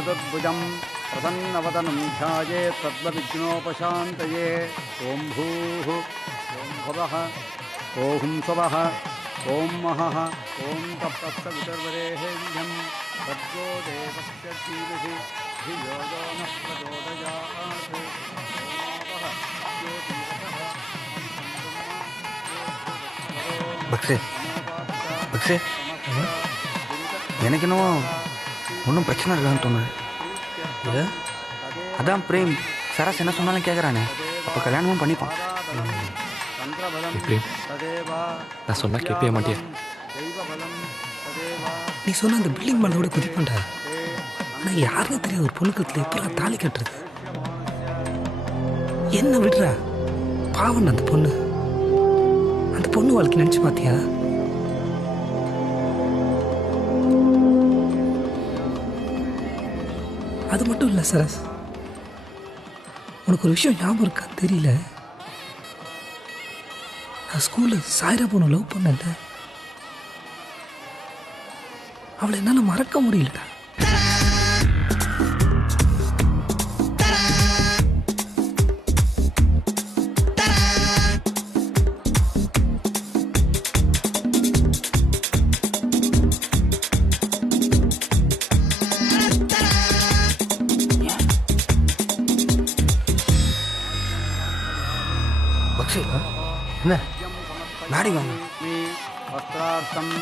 चतुर्भुजं प्रसन्नवदनं ध्यायेत् सर्वविघ्नोपशान्तये। ॐ भूः ॐ भुवः ॐ स्वः ॐ महः ॐ तप्तस्सवितुर्वरेण्यं भर्गो देवस्य धीमहि धियो यो नः प्रचोदयात्। பக்ஸே பக்ஸே எனக்கு என்னவோ ஒன்றும் பிரச்சனை இருக்கான்னு தோணுது. அதான் பிரேம் சரஸ் என்ன சொன்னாலும் கேட்குறானே, அப்போ கல்யாணமும் பண்ணிப்பான். பிரேம், நான் சொன்னா கேட்பே மாட்டியா? நீ சொன்ன அந்த பில்டிங் மேலே கூட குதிப்பண்டா. ஆனால் யாருன்னு தெரியாது ஒரு பொண்ணு கழுத்தில் எப்போ தாலி கட்டுறது? என்ன விடுறா, பாவம் அந்த பொண்ணு. அந்த பொண்ணு வாழ்க்கை நினச்சி பார்த்தியா? அது மட்டும் இல்லை சரஸ், உனக்கு ஒரு விஷயம் ஞாபகம் இருக்கா தெரியல. நான் ஸ்கூலில் சாய்ரா பொண்ணு லவ் பண்ணல, அவளை என்னால் மறக்க முடியலடா. என்ன நாடி வாங்க. वस्त्रार्थम्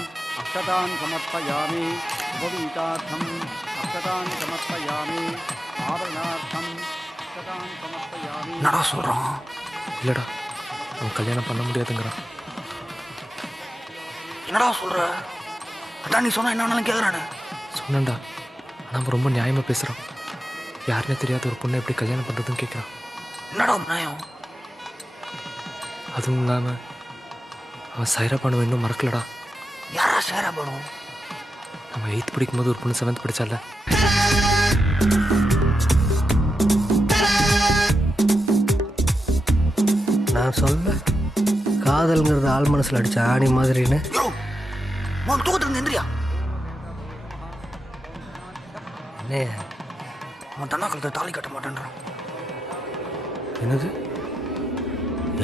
अक्षतान् समर्पयामि, उपवीतार्थम् अक्षतान् समर्पयामि, आभरणार्थम् अक्षतान् समर्पयामि. நடா சொல்கிறான். இல்லைடா, அவன் கல்யாணம் பண்ண முடியாதுங்கிறான். என்னடா சொல்கிற? அதான் நீ சொன்னால் என்ன வேணாலும் கேட்குறானே. சொன்னேன்டா, ஆனால் அவன் ரொம்ப நியாயமாக பேசுகிறான். யாருன்னே தெரியாத ஒரு பொண்ணை எப்படி கல்யாணம் பண்ணுறதுன்னு கேட்குறான். என்னடா நியாயம்? அதுவும் இல்லாமல் அவன் சைரா பானுவை இன்னும் மறக்கலடா. யாரா சேரா பண்ணுவோம்? நம்ம 8th படிக்கும்போது ஒரு பொண்ணு 7th படித்தால. நான் சொல்ல காதல்ங்கிறது ஆள் மனசில் அடித்த ஆணி மாதிரின்னு. தூக்கத்துல நின்றியா? என்ன அவன் தன்னா கழுத்தை தாலி கட்ட மாட்டேன்றான். என்னது?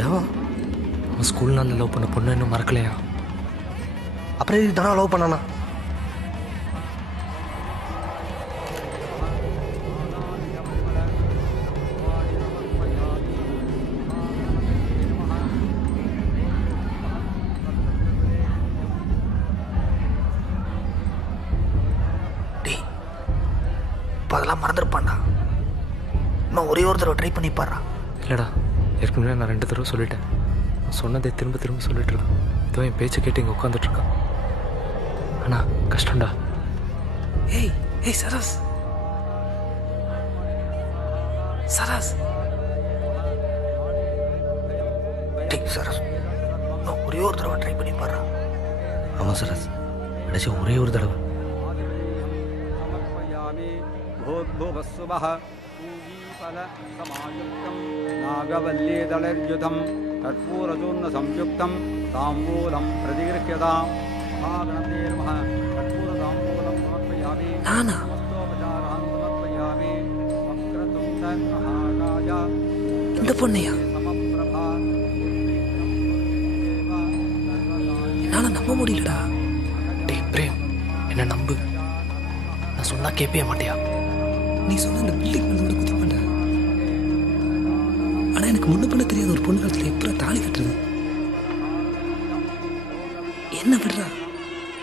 ஏவா அவன் ஸ்கூல் நாளில் லவ் பண்ண பொண்ணு இன்னும் மறக்கலையா? அப்புறம் இது தானே லவ் பண்ணானா? டேய், இப்போ அதெல்லாம் மறந்துருப்பான்டா. இன்னும் ஒரே ஒரு தடவை ட்ரை பண்ணி பாடுறா. இல்லைடா, ஏற்கனவே நான் 2 தடவை சொல்லிட்டேன். நான் சொன்னதை திரும்ப திரும்ப சொல்லிட்டு இருக்கான். இதோ என் பேச்சை கேட்டு இங்கே உட்காந்துட்ருக்கான். ஆனால் கஷ்டம்டா. ஏய் ஏய் சரஸ், சரஸ். டேய் சரஸ், இன்னும் ஒரே ஒரு தடவை ட்ரை பண்ணி பாடுறா. ஆமாம் சரஸ், கடைசி ஒரே ஒரு தடவை. भूद्भुवस्सुवः पूगीफलसमायुक्तं नागवल्लीदलर्युतं कर्पूरचूर्णसंयुक्तं ताम्बूलं प्रतिगृह्यतां महागणपतिर्मः कर्पूरताम्बूलं समर्पयामि. நானா? समस्तोपचारान् समर्पयामि. वक्रतुण्डमहाकाय இந்த பொண்ணையா? समप्रभा என்னால் நம்ப முடியலடா. டேய் பிரேம், என்ன நம்பு. நான் சொன்னால் கேட்பே மாட்டியா? நீ சொன்ன அந்த பில்டிங் மேலே கூட குதிப்பண்டா. ஆனால் எனக்கு முன்ன பண்ண தெரியாத ஒரு பொண்ணு காலத்தில் எப்போ தாலி கட்டுறது? என்ன விடுறா,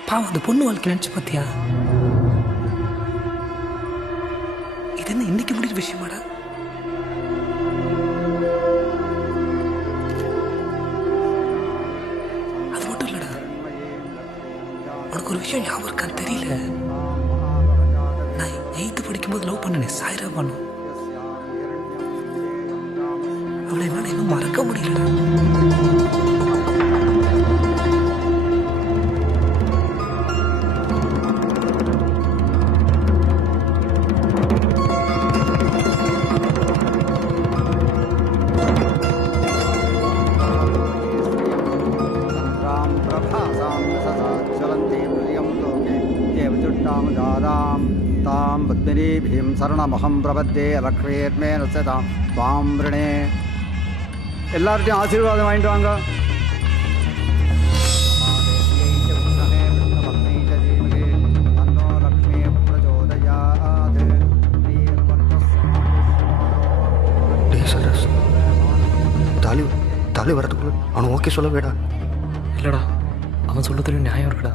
பாவம் அந்த பொண்ணு வாழ்க்கை நினச்சி பார்த்தியா? இது என்ன இன்னைக்கு முடிகிற விஷயமாடா? அது மட்டும் இல்லடா, உனக்கு ஒரு விஷயம் ஞாபகம் இருக்கான்னு தெரியல. நான் 8th படிக்கும்போது லவ் பண்ணனே சாய்ரா பானு. அவளை என்னால் இன்னும் மறக்க முடியலடா. प्रभासां चलन्ति प्रियं लोके देवचुट्टां दादाम् தாம் பத்மினீபிம் சரணமகம் பிரபத்தே லக்ஷ்மீர்மே நசதாம் துவாம் விரணே. எல்லார்ட்டையும் ஆசீர்வாதம் வாங்கிட்டு வாங்க. தாலி தாலி வரதுக்குள்ள அவனை ஓகே சொல்ல வேடா. இல்லைடா, அவன் சொல்கிறதுலையும் நியாயம் இருக்குடா.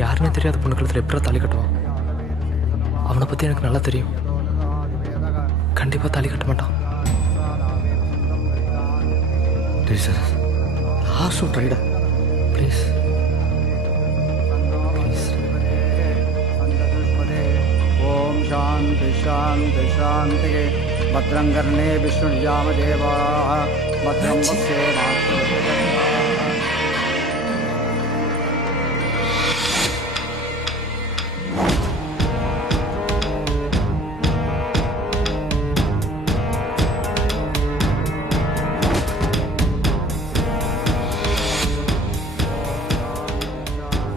யாருன்னே தெரியாத பொண்ணு கழுத்தில் எப்படா தாலி கட்டுவான்? அவனை பற்றி எனக்கு நல்லா தெரியும். கண்டிப்பாக தாலி கட்ட மாட்டான். சார் லாஸ்ட் ஒன் ட்ரைடா ப்ளீஸ். ஓம் சாந்தி சாந்தி சாந்தி. பத்ரம் கர்ணே விஷ்ணுயாம தேவாः பத்ரம் பஸ்யேமாக்ஷோ.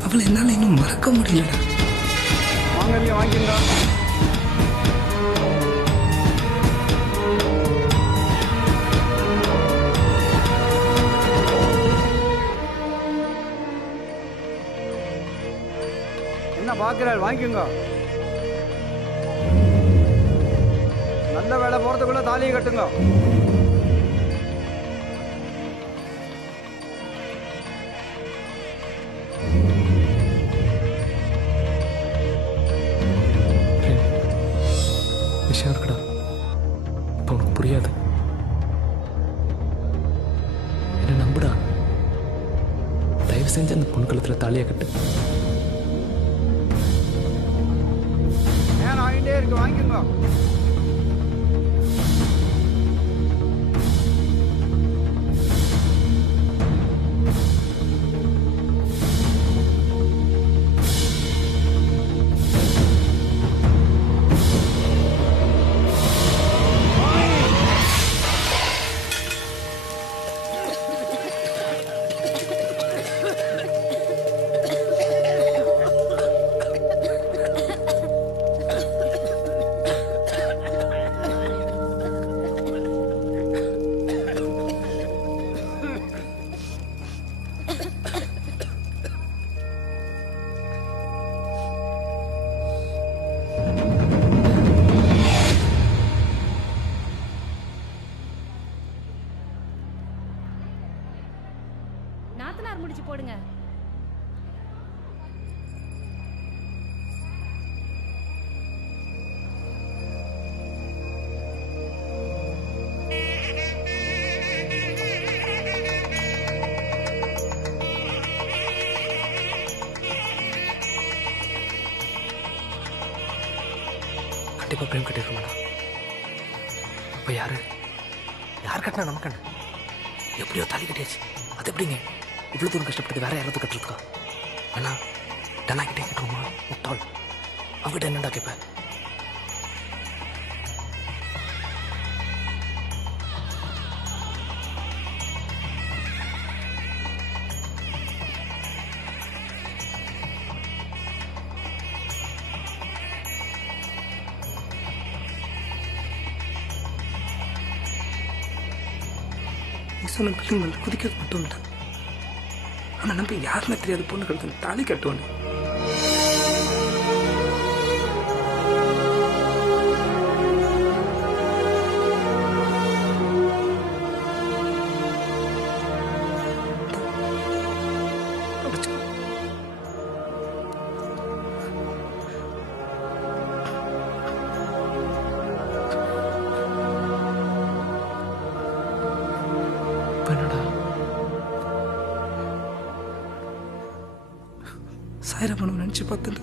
அவளை என்னால் இன்னும் மறக்க முடியலடா. மாங்கல்யம் வாங்கிங்க. என்ன பார்க்கிறாள்? வாங்கிக்கோங்க. நல்ல வேலை போகிறதுக்குள்ள தாலியை கட்டுங்க. விஷயம் இருக்குடா, இப்போ உனக்கு புரியாது. என்ன நம்புடா. தயவு செஞ்சு அந்த பொண்ணு கழுத்தில் தாலியை கட்டு. நேரம் ஆகிட்டே இருக்கு. வாங்கிக்கோங்க. நாத்தனார் முடிச்சு போடுங்க. கண்டிப்பாக பிரேம் கட்டிருக்க மாட்டான். அப்போ யார் கட்டினா நமக்கு என்ன? எப்படியோ தாலி கட்டியாச்சு. அது எப்படிங்க இவ்வளோ தூரம் கஷ்டப்பட்டு வேற யாராவது கட்டுறதுக்கா? அண்ணா டனா கிட்டே கட்டுவோமா? முட்டாள். அவங்ககிட்ட என்னடா கேட்பேன்? சொன்ன பிள்ளைங்க மேலே குதிக்கிறது மட்டும் இல்லை, ஆனால் நம்பி யாருமே தெரியாத பொண்ணு கழுத்து தாலி கட்டுவானு. சாயிரா பண்ண நினச்சி பார்த்தேன்.